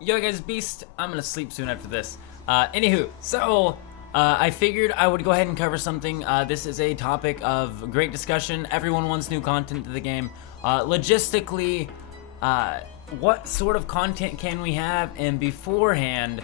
Yo guys, Beast, I'm gonna sleep soon after this. Anywho, so I figured I would go ahead and cover something. This is a topic of great discussion. Everyone wants new content to the game. Logistically, what sort of content can we have? And beforehand,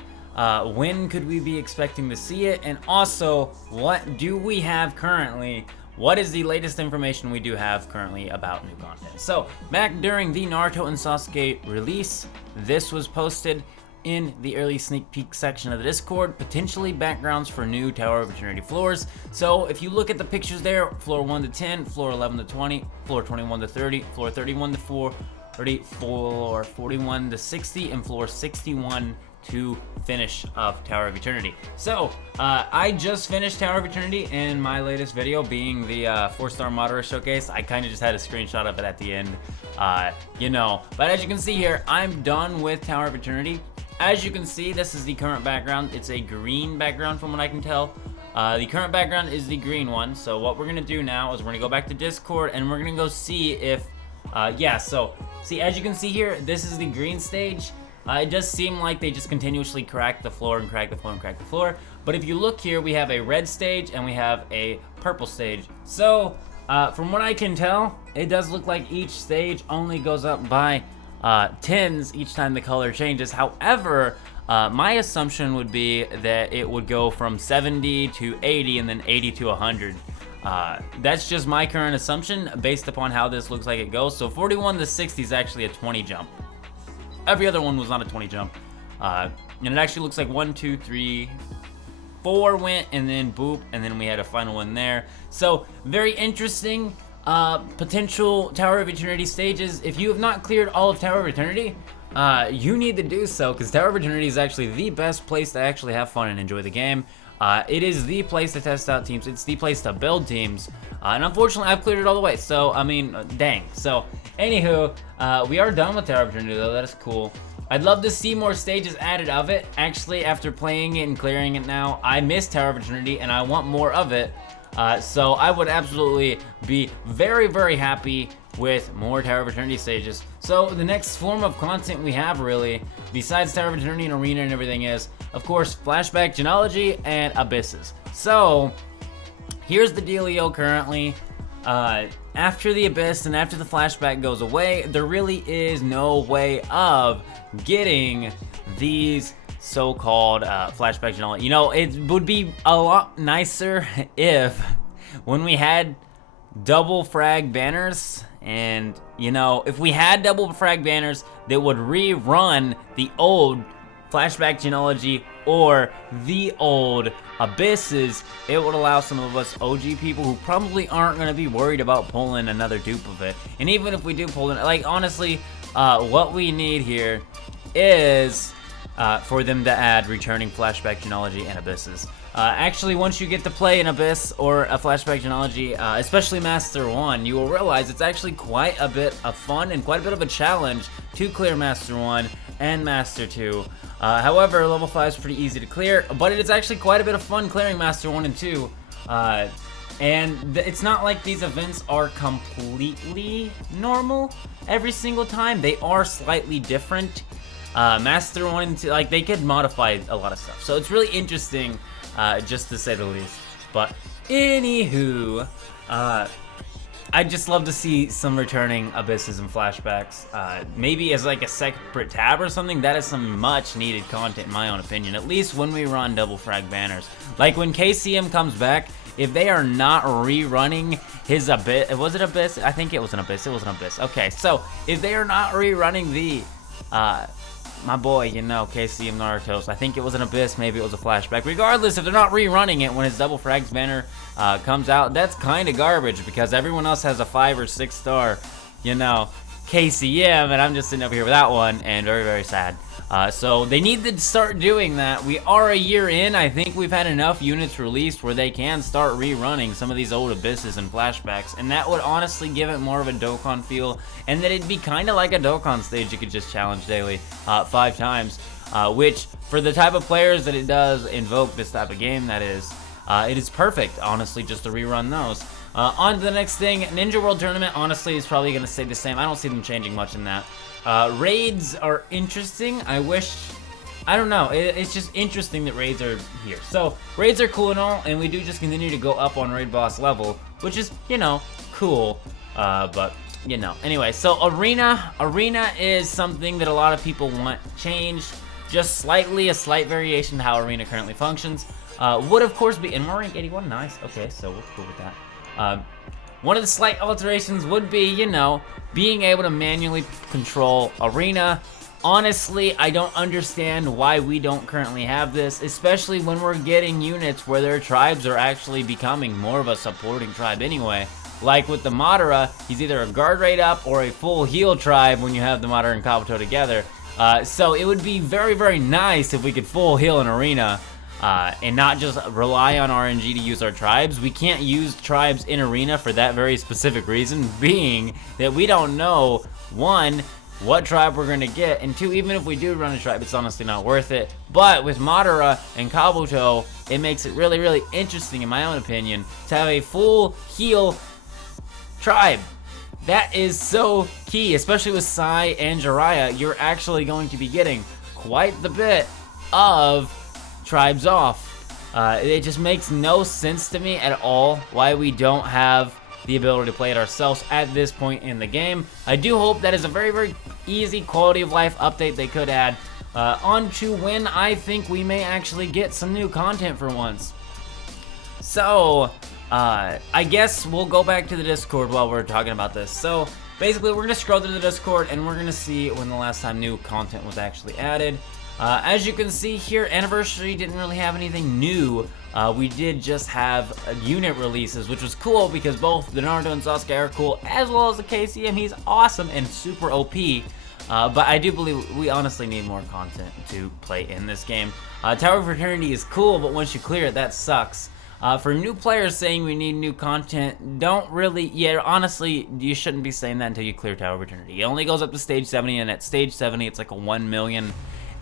when could we be expecting to see it? And also, what do we have currently? What is the latest information we do have currently about new content? So, back during the Naruto and Sasuke release, this was posted in the early sneak peek section of the Discord, potentially backgrounds for new Tower of Eternity floors. So, if you look at the pictures there, floor 1 to 10, floor 11 to 20, floor 21 to 30, floor 31 to 40, floor 41 to 60, and floor 61 to finish of Tower of Eternity. So, I just finished Tower of Eternity in my latest video, being the 4-star Madara showcase. I kind of just had a screenshot of it at the end, But as you can see here, I'm done with Tower of Eternity. As you can see, this is the current background. It's a green background from what I can tell. The current background is the green one. So what we're gonna do now is we're gonna go back to Discord and we're gonna go see if, see, as you can see here, this is the green stage. It does seem like they just continuously crack the floor and crack the floor and crack the floor. But if you look here, we have a red stage and we have a purple stage. So, from what I can tell, it does look like each stage only goes up by 10s each time the color changes. However, my assumption would be that it would go from 70 to 80 and then 80 to 100. That's just my current assumption based upon how this looks like it goes. So 41 to 60 is actually a 20 jump. Every other one was not a 20 jump. And it actually looks like 1, 2, 3, 4 went, and then boop, and then we had a final one there. So, very interesting potential Tower of Eternity stages. If you have not cleared all of Tower of Eternity, you need to do so, because Tower of Eternity is actually the best place to actually have fun and enjoy the game. It is the place to test out teams. It's the place to build teams. And unfortunately, I've cleared it all the way. So, I mean, dang. So, anywho, we are done with Tower of Eternity, though. That is cool. I'd love to see more stages added of it. Actually, after playing it and clearing it now, I miss Tower of Eternity, and I want more of it. So, I would absolutely be very, very happy with more Tower of Eternity stages. So, the next form of content we have, really, besides Tower of Eternity and Arena and everything is, of course, Flashback Genealogy and Abysses. So, here's the dealio currently. After the Abyss and after the Flashback goes away, there really is no way of getting these so-called Flashback Genealogy. You know, it would be a lot nicer if when we had double frag banners, and if we had double frag banners that would rerun the old Flashback Genealogy or the old Abysses, it would allow some of us OG people who probably aren't going to be worried about pulling another dupe of it. And even if we do pull it, like, honestly, what we need here is for them to add returning Flashback Genealogy and Abysses. Actually, once you get to play an Abyss or a Flashback Genealogy, especially Master 1, you will realize it's actually quite a bit of fun and quite a bit of a challenge to clear Master 1 and Master 2. However, level 5 is pretty easy to clear, but it is actually quite a bit of fun clearing Master 1 and 2. And it's not like these events are completely normal every single time. They are slightly different. Master 1 and 2, like, they could modify a lot of stuff. So it's really interesting, just to say the least. But anywho, I'd just love to see some returning Abysses and Flashbacks. Maybe as like a separate tab or something. That is some much needed content in my own opinion. At least when we run double frag banners. Like when KCM comes back, if they are not rerunning his Abyss, was it Abyss? I think it was an Abyss. It was an Abyss. Okay, so if they are not rerunning the my boy, KCM Naruto. So I think it was an Abyss, maybe it was a Flashback. Regardless, if they're not rerunning it when his double frags banner comes out, that's kind of garbage because everyone else has a 5 or 6 star, KCM, and I'm just sitting over here without one, and very, very sad. So they need to start doing that. We are a year in. I think we've had enough units released where they can start rerunning some of these old Abysses and Flashbacks, and that would honestly give it more of a Dokkan feel, and that it'd be kind of like a Dokkan stage you could just challenge daily 5 times, which for the type of players that it does invoke this type of game, that is, it is perfect, honestly, just to rerun those. On to the next thing. Ninja World Tournament, honestly, is probably going to stay the same. I don't see them changing much in that. Raids are interesting. I don't know. It's just interesting that raids are here. So raids are cool and all, and we do just continue to go up on raid boss level, which is, you know, cool. But you know, anyway. So arena is something that a lot of people want changed, just slightly, a slight variation to how arena currently functions. Would of course be, and we're rank 81. Nice. Okay, so we're cool with that. One of the slight alterations would be, you know, being able to manually control arena. Honestly, I don't understand why we don't currently have this, especially when we're getting units where their tribes are actually becoming more of a supporting tribe anyway. Like with the Madara, he's either a guard rate up or a full heal tribe when you have the Madara and Kabuto together. So it would be very, very nice if we could full heal an arena. And not just rely on RNG to use our tribes. We can't use tribes in arena for that very specific reason, being that we don't know, one, what tribe we're gonna get, and two, even if we do run a tribe, it's honestly not worth it. But with Madara and Kabuto, it makes it really, really interesting, in my own opinion, to have a full heal tribe. That is so key, especially with Sai and Jiraiya. You're actually going to be getting quite the bit of tribes off. It just makes no sense to me at all why we don't have the ability to play it ourselves at this point in the game. I do hope that is a very, very easy quality of life update they could add on to when I think we may actually get some new content for once. So I guess we'll go back to the Discord while we're talking about this. So basically we're gonna scroll through the Discord and we're gonna see when the last time new content was actually added. As you can see here, Anniversary didn't really have anything new. We did just have unit releases, which was cool because both the Naruto and Sasuke are cool, as well as the KCM. He's awesome and super OP. But I do believe we honestly need more content to play in this game. Tower of Eternity is cool, but once you clear it, that sucks. For new players saying we need new content, honestly, you shouldn't be saying that until you clear Tower of Eternity. It only goes up to stage 70, and at stage 70, it's like a 1 million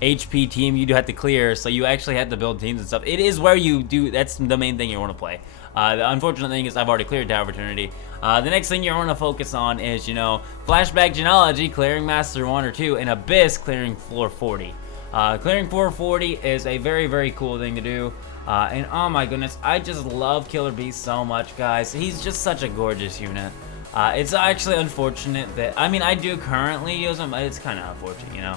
HP team you do have to clear, so you actually have to build teams and stuff. It is where you do, that's the main thing you want to play. The unfortunate thing is I've already cleared Tower of Eternity. The next thing you want to focus on is, you know, Flashback Genealogy, clearing Master 1 or 2, and Abyss, clearing floor 40. Clearing floor 40 is a very, very cool thing to do. And oh my goodness, I just love Killer Beast so much, guys. He's just such a gorgeous unit. It's actually unfortunate that, I mean, I do currently use him, but it's kind of unfortunate, you know.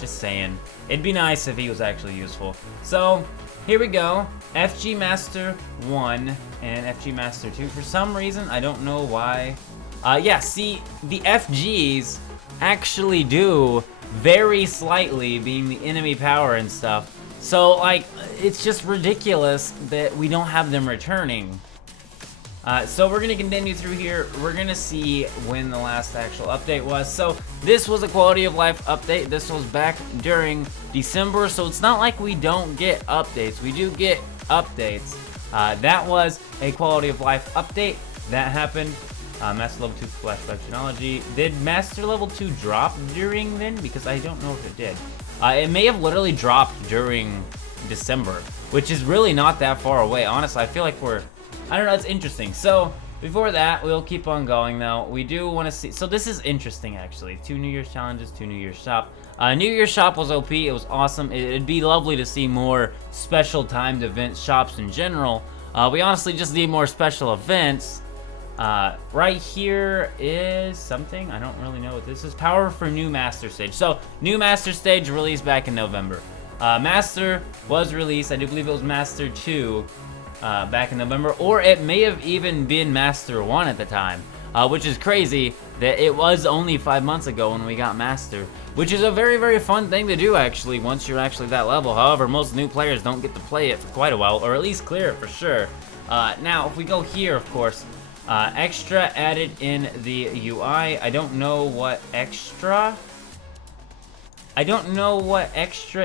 Just saying. It'd be nice if he was actually useful. So, here we go. FG Master 1 and FG Master 2. For some reason, I don't know why. Yeah, see, the FGs actually do very slightly, being the enemy power and stuff. So, like, it's just ridiculous that we don't have them returning. So we're gonna continue through here. We're gonna see when the last actual update was. So this was a quality of life update. This was back during December, so it's not like we don't get updates. We do get updates. That was a quality of life update. That happened. Master level 2 flashback genealogy. Did Master level 2 drop during then? Because I don't know if it did. It may have literally dropped during December, which is really not that far away. Honestly, I feel like I don't know, it's interesting. So, before that, we'll keep on going though. We do want to see, so this is interesting actually. 2 New Year's challenges, 2 New Year's shop. New Year's shop was OP, it was awesome. It'd be lovely to see more special timed events, shops in general. We honestly just need more special events. Right here is something, I don't really know what this is. Power for new Master Stage. So, new Master Stage released back in November. Master was released, I do believe it was Master 2. Back in November, or it may have even been Master 1 at the time, which is crazy that it was only 5 months ago when we got Master, which is a very, very fun thing to do actually once you're actually that level. However, most new players don't get to play it for quite a while, or at least clear it for sure. Now, if we go here, of course, extra added in the UI. I don't know what extra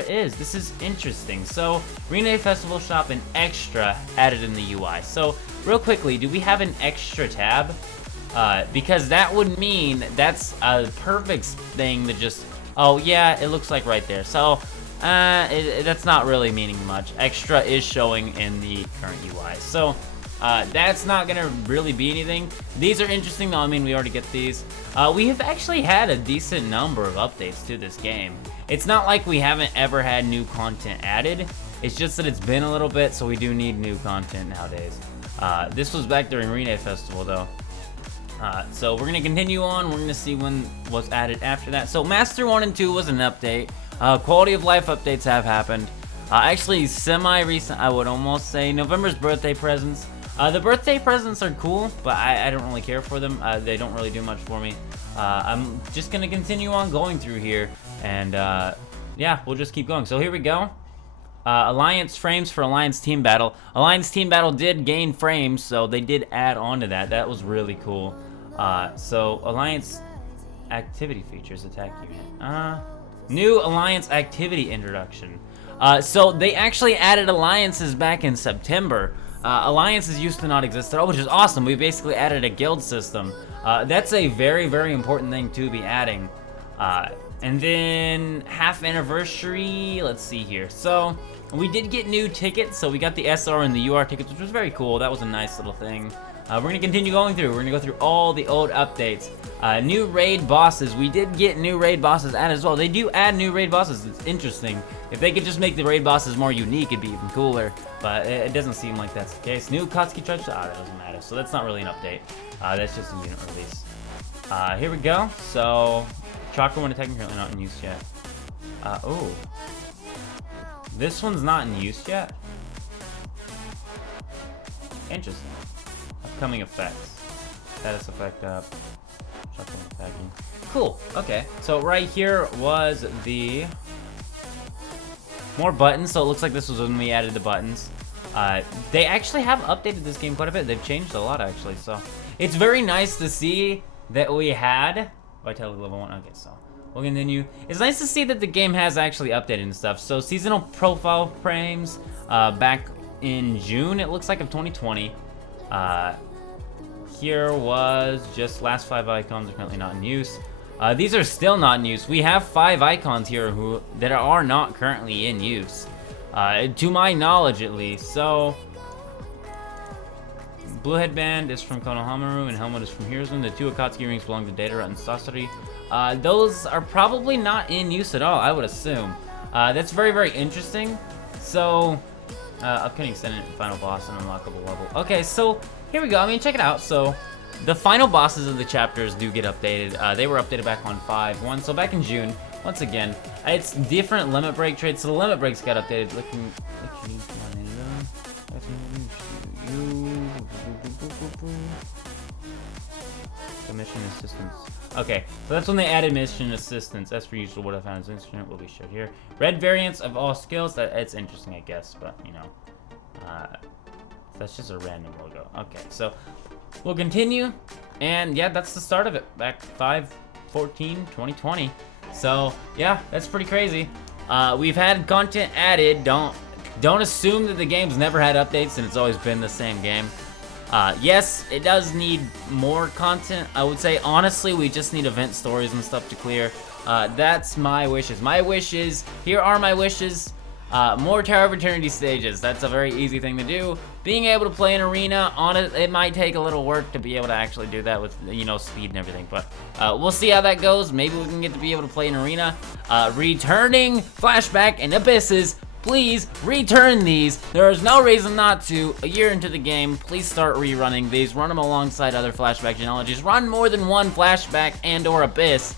is. This is interesting. So, Rene Festival Shop and extra added in the UI. So, real quickly, do we have an extra tab? Because that would mean that's a perfect thing to just, oh yeah, it looks like right there. So, that's not really meaning much. Extra is showing in the current UI. So, That's not gonna really be anything. These are interesting though. I mean, we already get these. We have actually had a decent number of updates to this game. It's not like we haven't ever had new content added. It's just that it's been a little bit, so we do need new content nowadays. This was back during Rene Festival though. So we're gonna continue on. We're gonna see when was added after that. So Master 1 and 2 was an update. Quality of life updates have happened. Actually, semi-recent, I would almost say. November's birthday presents. The birthday presents are cool, but I don't really care for them. They don't really do much for me. I'm just gonna continue on going through here, and yeah, we'll just keep going. So here we go. Alliance frames for Alliance Team Battle. Alliance Team Battle did gain frames, so they did add on to that. That was really cool. So Alliance activity features attack unit. New Alliance activity introduction. So they actually added alliances back in September. Alliances used to not exist at all, which is awesome. We basically added a guild system. That's a very, very important thing to be adding. And then half anniversary, let's see here. So we did get new tickets. So we got the SR and the UR tickets, which was very cool. That was a nice little thing. We're gonna continue going through. We're gonna go through all the old updates. New raid bosses. We did get new raid bosses added as well. They do add new raid bosses. It's interesting. If they could just make the raid bosses more unique, it'd be even cooler. But it doesn't seem like that's the case. New Kotsky tribes. That doesn't matter. So that's not really an update. That's just a unit release. Here we go. So Chakra one attacking currently not in use yet. Oh, this one's not in use yet. Interesting. Upcoming effects. Status effect up. Chakra one attacking. Cool. Okay. So right here was the more buttons. So it looks like this was when we added the buttons. They actually have updated this game quite a bit. They've changed a lot actually. So it's very nice to see that we had Vitality level 1. Okay, so we'll continue. It's nice to see that the game has actually updated and stuff. So seasonal profile frames back in June, it looks like, of 2020. Here was just last 5 icons are currently not in use. These are still not in use. We have 5 icons here that are not currently in use, to my knowledge at least. So blue headband is from Konohamaru and helmet is from Hirozen. The 2 Akatsuki rings belong to Datara and Sasori. Those are probably not in use at all, I would assume. That's very, very interesting. So upcoming extended final boss and unlockable level. Okay, so here we go. I mean, check it out. So the final bosses of the chapters do get updated. They were updated back on 5.1. So back in June, once again, it's different limit break traits. So the limit breaks got updated. The mission assistance. Okay, so that's when they added mission assistance. As per usual, what I found as instrument will be showed here. Red variants of all skills. It's interesting, I guess, but you know, that's just a random logo. Okay, so we'll continue, and yeah, that's the start of it. Back 5/14/2020. So yeah, that's pretty crazy. We've had content added. Don't assume that the game's never had updates and it's always been the same game. Yes, it does need more content. I would say, honestly, we just need event stories and stuff to clear. That's my wishes. My wishes, here are my wishes. More Tower of Eternity stages. That's a very easy thing to do. Being able to play an arena on it, it might take a little work to be able to actually do that with, you know, speed and everything. But we'll see how that goes. Maybe we can get to be able to play an arena. Returning Flashback and Abysses. Please return these. There is no reason not to. A year into the game, please start rerunning these. Run them alongside other Flashback genealogies. Run more than one Flashback and or Abyss.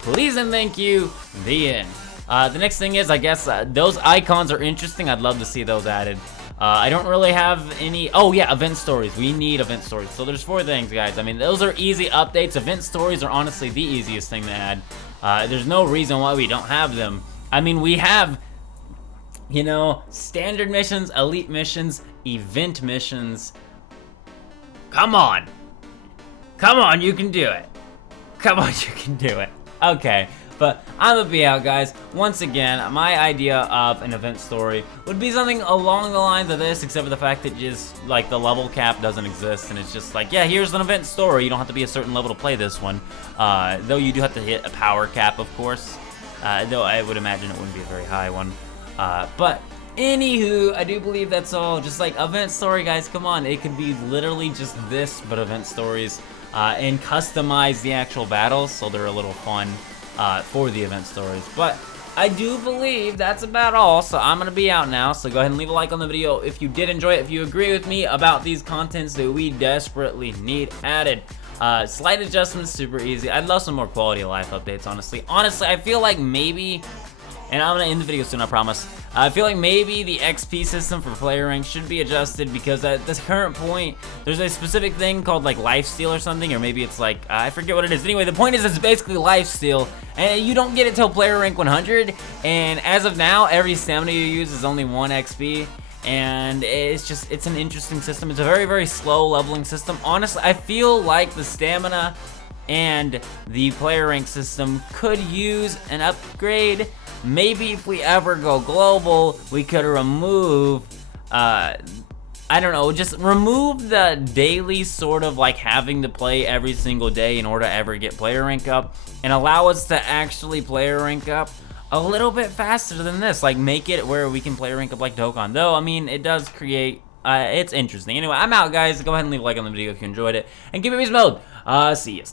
Please and thank you. The end. The next thing is, I guess, those icons are interesting. I'd love to see those added. I don't really have any. Oh yeah, event stories. We need event stories. So there's 4 things, guys. I mean, those are easy updates. Event stories are honestly the easiest thing to add. There's no reason why we don't have them. I mean, we have, you know, standard missions, elite missions, event missions. Come on. Come on, you can do it. Come on, you can do it. Okay, but I'm gonna be out, guys. Once again, my idea of an event story would be something along the lines of this, except for the fact that just, like, the level cap doesn't exist, and it's just like, yeah, here's an event story. You don't have to be a certain level to play this one. Though you do have to hit a power cap, of course. Though I would imagine it wouldn't be a very high one. But Anywho, I do believe that's all. Just like event story, guys, come on. It could be literally just this, but event stories, and customize the actual battles so they're a little fun for the event stories. But I do believe that's about all, so I'm gonna be out now. So go ahead and leave a like on the video if you did enjoy it. If you agree with me about these contents that we desperately need added. Slight adjustments, super easy. I'd love some more quality of life updates, honestly. Honestly, I feel like maybe, and I'm gonna end the video soon, I promise. I feel like maybe the XP system for player rank should be adjusted, because at this current point, there's a specific thing called like lifesteal or something, or maybe it's like, I forget what it is. Anyway, the point is it's basically lifesteal, and you don't get it till player rank 100, and as of now, every stamina you use is only 1 XP. And it's an interesting system. It's a very, very slow leveling system. Honestly, I feel like the stamina and the player rank system could use an upgrade. Maybe if we ever go global, we could remove, I don't know, just remove the daily sort of like having to play every single day in order to ever get player rank up, and allow us to actually player rank up a little bit faster than this. Like, make it where we can player rank up like Dokkan. Though, I mean, it does create, it's interesting. Anyway, I'm out, guys. Go ahead and leave a like on the video if you enjoyed it, and keep it beast mode. See ya.